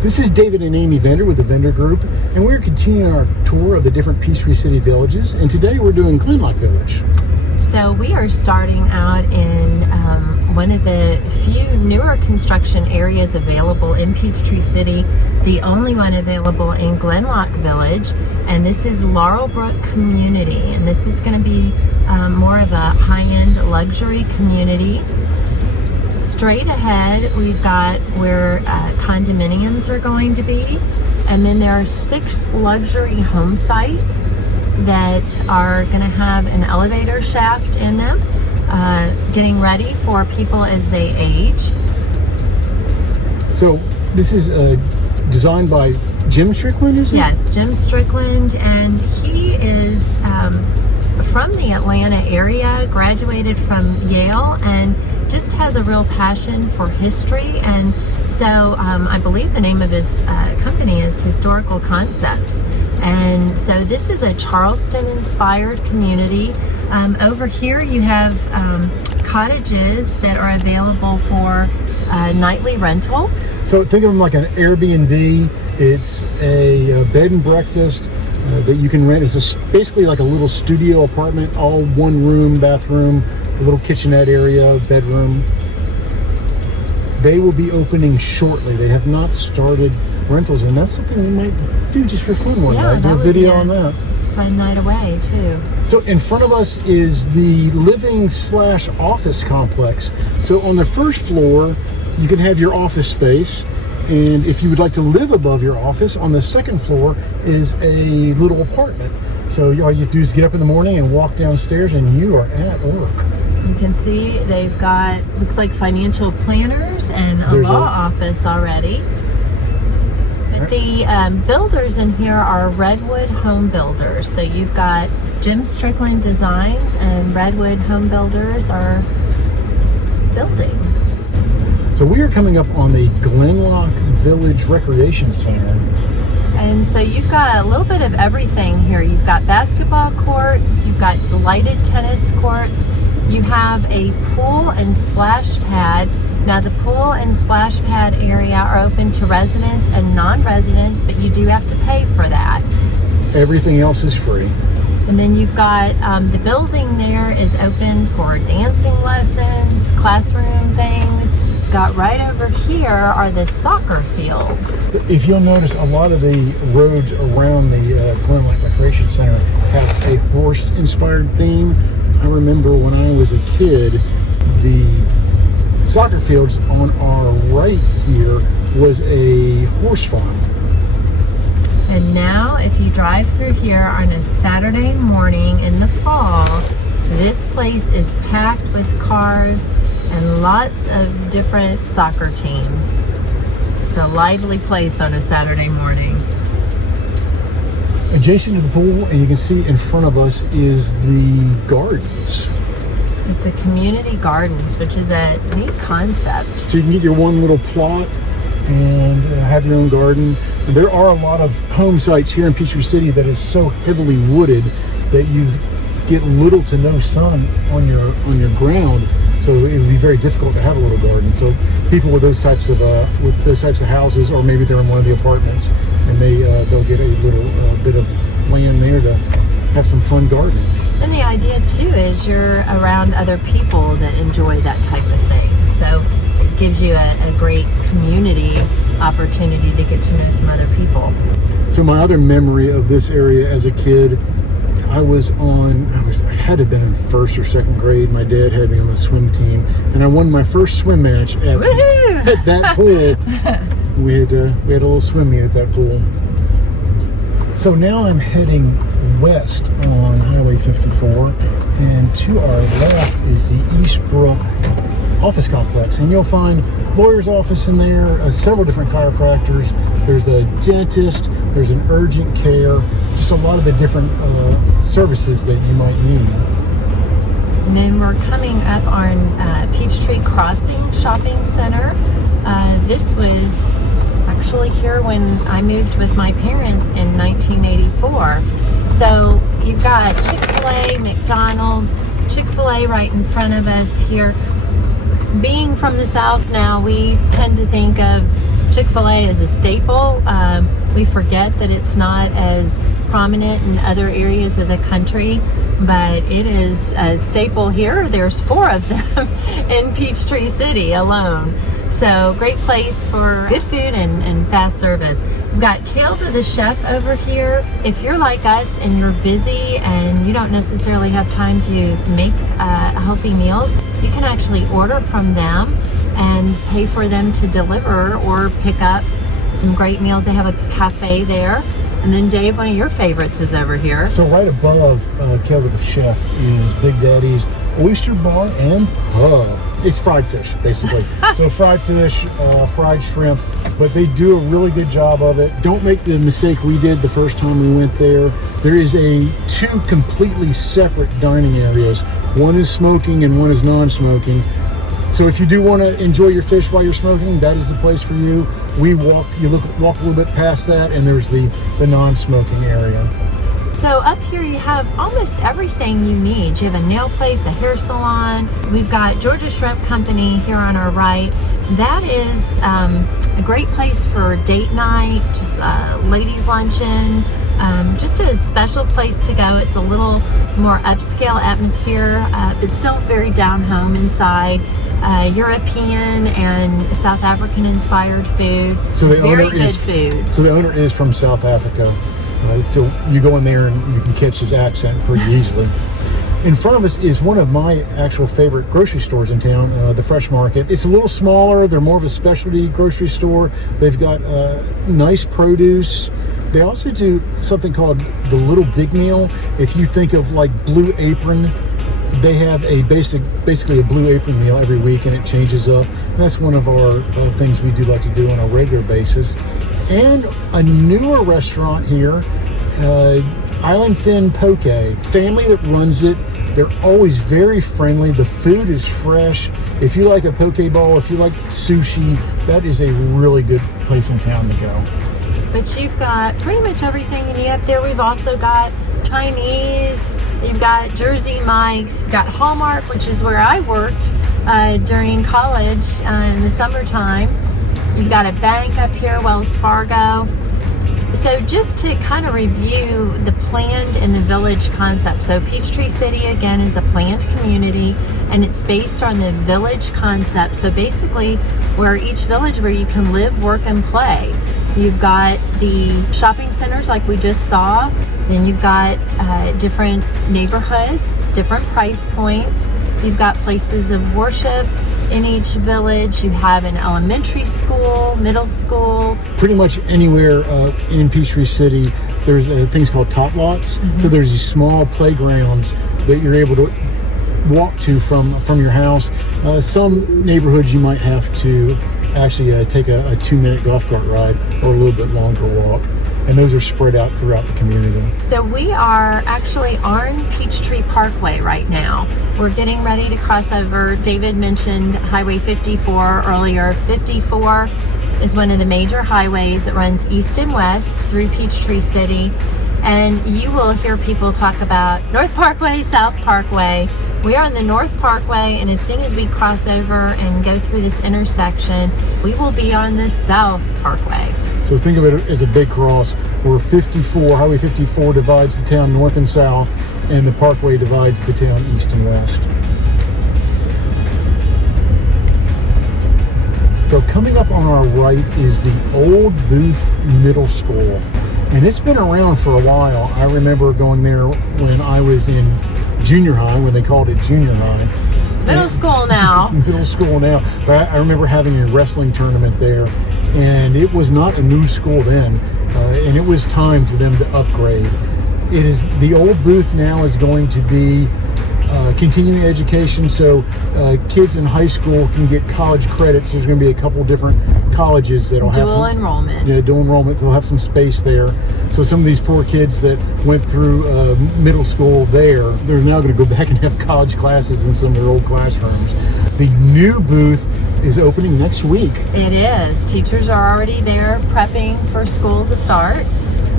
This is David and Amy Vender with the Vender Group, and we're continuing our tour of the different Peachtree City villages, and today we're doing Glenloch Village. So we are starting out in one of the few newer construction areas available in Peachtree City, the only one available in Glenloch Village, and this is Laurelbrooke community, and this is going to be more of a high-end luxury community. Straight ahead, we've got where condominiums are going to be, and then there are 6 luxury home sites that are going to have an elevator shaft in them, getting ready for people as they age. So this is designed by Jim Strickland, is it? Yes, Jim Strickland, and he is from the Atlanta area, graduated from Yale, and just has a real passion for history. And so I believe the name of his company is Historical Concepts. And so this is a Charleston-inspired community. Over here you have cottages that are available for nightly rental. So think of them like an Airbnb. It's a bed and breakfast that you can rent. It's basically like a little studio apartment, all one room, bathroom, a little kitchenette area, bedroom. They will be opening shortly. They have not started rentals, and that's something we might do just for fun one night. Do a video on that. Fun night away too. So in front of us is the living/office complex. So on the first floor, you can have your office space. And if you would like to live above your office, on the second floor is a little apartment. So all you have to do is get up in the morning and walk downstairs and you are at work. You can see they've got, looks like financial planners and a law office already. But the builders in here are Redwood Home Builders. So you've got Jim Strickland Designs and Redwood Home Builders are building. So we are coming up on the Glenloch Village Recreation Center. And so you've got a little bit of everything here. You've got basketball courts, you've got lighted tennis courts, you have a pool and splash pad. Now the pool and splash pad area are open to residents and non-residents, but you do have to pay for that. Everything else is free. And then you've got the building there is open for dancing lessons, classroom things. Got right over here are the soccer fields. If you'll notice, a lot of the roads around the Glenloch Recreation Center have a horse-inspired theme. I remember when I was a kid, the soccer fields on our right here was a horse farm. And now, if you drive through here on a Saturday morning in the fall, this place is packed with cars and lots of different soccer teams. It's a lively place on a Saturday morning. Adjacent to the pool, and you can see in front of us, is the gardens. It's a community gardens, which is a neat concept. So you can get your one little plot and have your own garden. And there are a lot of home sites here in Peachtree City that is so heavily wooded that you get little to no sun on your ground. So it would be very difficult to have a little garden. So people with those types of houses, or maybe they're in one of the apartments, and they'll get a little bit of land there to have some fun gardening. And the idea too is you're around other people that enjoy that type of thing. So it gives you a great community opportunity to get to know some other people. So my other memory of this area as a kid, I had to have been in first or second grade. My dad had me on the swim team, and I won my first swim match at that pool. We had a little swim meet at that pool. So now I'm heading west on Highway 54, and to our left is the East Brook office complex, and you'll find lawyer's office in there, several different chiropractors. There's a dentist, there's an urgent care, just a lot of the different services that you might need. And then we're coming up on Peachtree Crossing Shopping Center. This was actually here when I moved with my parents in 1984. So you've got Chick-fil-A, McDonald's, Chick-fil-A right in front of us here. Being from the South now, we tend to think of Chick-fil-A is a staple. We forget that it's not as prominent in other areas of the country, but it is a staple here. There's 4 of them in Peachtree City alone. So great place for good food and fast service. We've got Kale to the Chef over here. If you're like us and you're busy and you don't necessarily have time to make healthy meals, you can actually order from them and pay for them to deliver or pick up some great meals. They have a cafe there. And then Dave, one of your favorites is over here. So right above Kale to the Chef is Big Daddy's Oyster Bar and Pub. It's fried fish, basically. So fried fish, fried shrimp, but they do a really good job of it. Don't make the mistake we did the first time we went there. There is 2 completely separate dining areas. One is smoking and one is non-smoking. So if you do want to enjoy your fish while you're smoking, that is the place for you. Walk a little bit past that, and there's the non-smoking area. So up here you have almost everything you need. You have a nail place, a hair salon. We've got Georgia Shrimp Company here on our right. That is a great place for date night, just ladies luncheon, just a special place to go. It's a little more upscale atmosphere, but still very down home inside. European and South African inspired food. So the very owner good food. So the owner is from South Africa. So you go in there and you can catch his accent pretty easily. In front of us is one of my actual favorite grocery stores in town, the Fresh Market. It's a little smaller. They're more of a specialty grocery store. They've got nice produce. They also do something called the Little Big Meal. If you think of like Blue Apron, they have basically a Blue Apron meal every week, and it changes up. And that's one of our things we do like to do on a regular basis. And a newer restaurant here, Island Fin Poke. Family that runs it. They're always very friendly. The food is fresh. If you like a poke bowl, if you like sushi, that is a really good place in town to go. But you've got pretty much everything you need up there. We've also got Chinese, you've got Jersey Mike's, you've got Hallmark, which is where I worked during college in the summertime. You've got a bank up here, Wells Fargo. So just to kind of review the planned and the village concept. So Peachtree City, again, is a planned community, and it's based on the village concept. So basically, where each village where you can live, work, and play. You've got the shopping centers like we just saw. Then you've got different neighborhoods, different price points. You've got places of worship in each village. You have an elementary school, middle school. Pretty much anywhere in Peachtree City, there's things called tot lots. Mm-hmm. So there's these small playgrounds that you're able to walk to from your house. Some neighborhoods you might have to actually take a 2-minute golf cart ride or a little bit longer walk. And those are spread out throughout the community. So we are actually on Peachtree Parkway right now. We're getting ready to cross over. David mentioned Highway 54 earlier. 54 is one of the major highways that runs east and west through Peachtree City. And you will hear people talk about North Parkway, South Parkway. We are on the North Parkway, and as soon as we cross over and go through this intersection, we will be on the South Parkway. So think of it as a big cross where Highway 54 divides the town north and south, and the Parkway divides the town east and west. So coming up on our right is the Old Booth Middle School. And it's been around for a while. I remember going there when I was in junior high, when they called it junior high. Middle school now. Middle school now. But I remember having a wrestling tournament there, and it was not a new school then, and it was time for them to upgrade. It is the Old Booth now is going to be continuing education, so kids in high school can get college credits. There's going to be a couple different colleges that'll have dual enrollment. Yeah, dual enrollment. So they'll have some space there. So some of these poor kids that went through middle school there, they're now going to go back and have college classes in some of their old classrooms. The new booth is opening next week. It is. Teachers are already there prepping for school to start.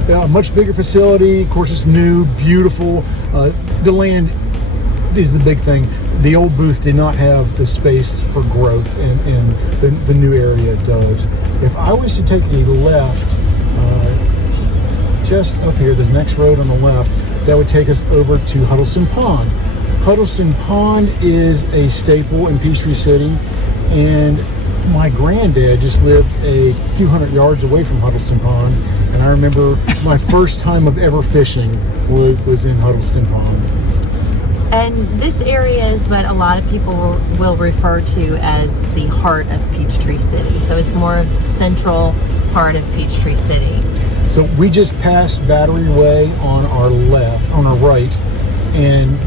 A much bigger facility. Of course, it's new, beautiful. The land is the big thing. The old booth did not have the space for growth, and the new area does. If I was to take a left, just up here, the next road on the left, that would take us over to Hudson Pond. Hudson Pond is a staple in Peachtree City, and my granddad just lived a few hundred yards away from Hudson Pond, and I remember my first time of ever fishing was in Hudson Pond. And this area is what a lot of people will refer to as the heart of Peachtree City. So it's more of the central part of Peachtree City. So we just passed Battery Way on our right, and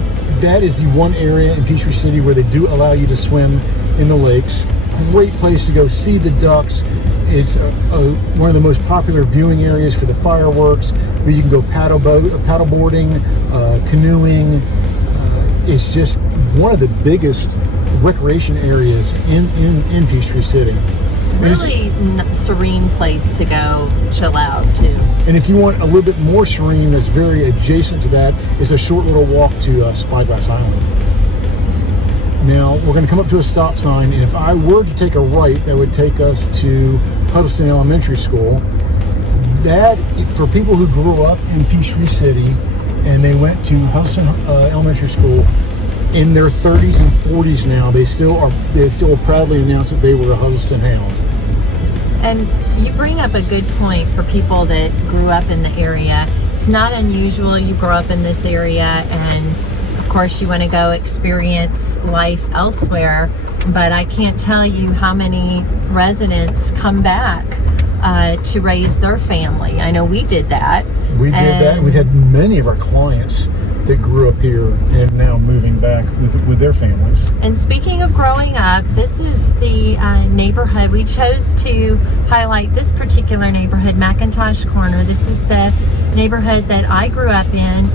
that is the one area in Peachtree City where they do allow you to swim in the lakes. Great place to go see the ducks. It's one of the most popular viewing areas for the fireworks, where you can go paddleboarding, canoeing. It's just one of the biggest recreation areas in Peachtree City. Really serene place to go chill out too. And if you want a little bit more serene, that's very adjacent to that, is a short little walk to Spyglass Island. Now we're going to come up to a stop sign, and if I were to take a right, that would take us to Hudson Elementary School. That, for people who grew up in Peachtree City and they went to Hudson Elementary School in their 30s and 40s now, they still proudly announce that they were a Hudson Hound. And you bring up a good point for people that grew up in the area. It's not unusual you grow up in this area, and of course you want to go experience life elsewhere, but I can't tell you how many residents come back to raise their family. I know we did that. We did that. We've had many of our clients that grew up here and now moving back with their families. And speaking of growing up, this is the neighborhood. We chose to highlight this particular neighborhood, Macintosh Corner. This is the neighborhood that I grew up in.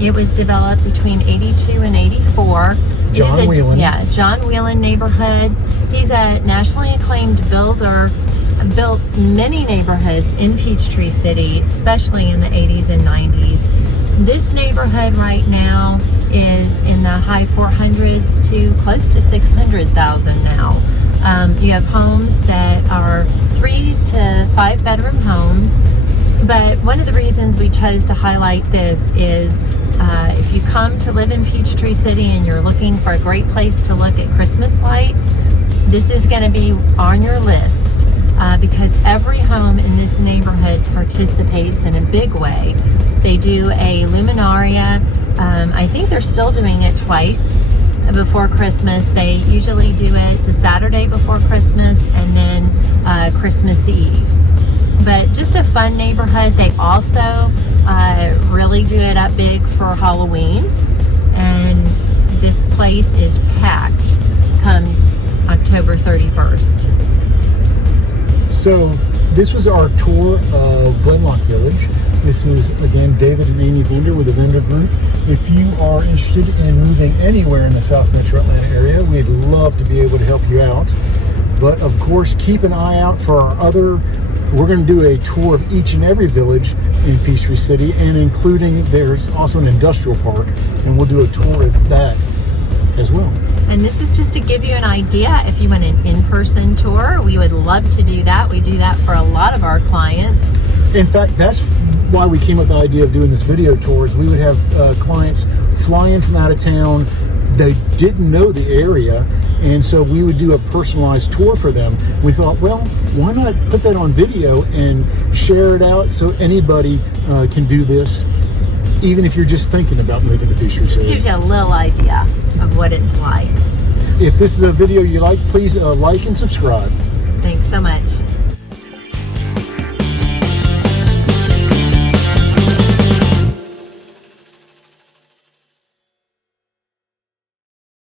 It was developed between 82 and 84. John Whelan. Yeah, John Whelan neighborhood. He's a nationally acclaimed builder, built many neighborhoods in Peachtree City, especially in the 80s and 90s. This neighborhood right now is in the high 400s to close to 600,000 now. You have homes that are 3 to 5 bedroom homes, but one of the reasons we chose to highlight this is if you come to live in Peachtree City and you're looking for a great place to look at Christmas lights, this is going to be on your list. Because every home in this neighborhood participates in a big way. They do a luminaria. I think they're still doing it twice before Christmas. They usually do it the Saturday before Christmas and then Christmas Eve. But just a fun neighborhood. They also really do it up big for Halloween. And this place is packed come October 31st. So this was our tour of Glenloch Village. This is, again, David and Amy Vender with the Vender Group. If you are interested in moving anywhere in the South Metro Atlanta area, we'd love to be able to help you out. But of course, keep an eye out for our we're going to do a tour of each and every village in Peachtree City, and including, there's also an industrial park, and we'll do a tour of that as well. And this is just to give you an idea. If you want an in-person tour, we would love to do that. We do that for a lot of our clients. In fact, that's why we came up with the idea of doing this video tours. We would have clients fly in from out of town. They didn't know the area, and so we would do a personalized tour for them. We thought, well, why not put that on video and share it out so anybody can do this, even if you're just thinking about moving to Peachtree City. Just gives you a little idea of what it's like. If this is a video you like, please like and subscribe. Thanks so much.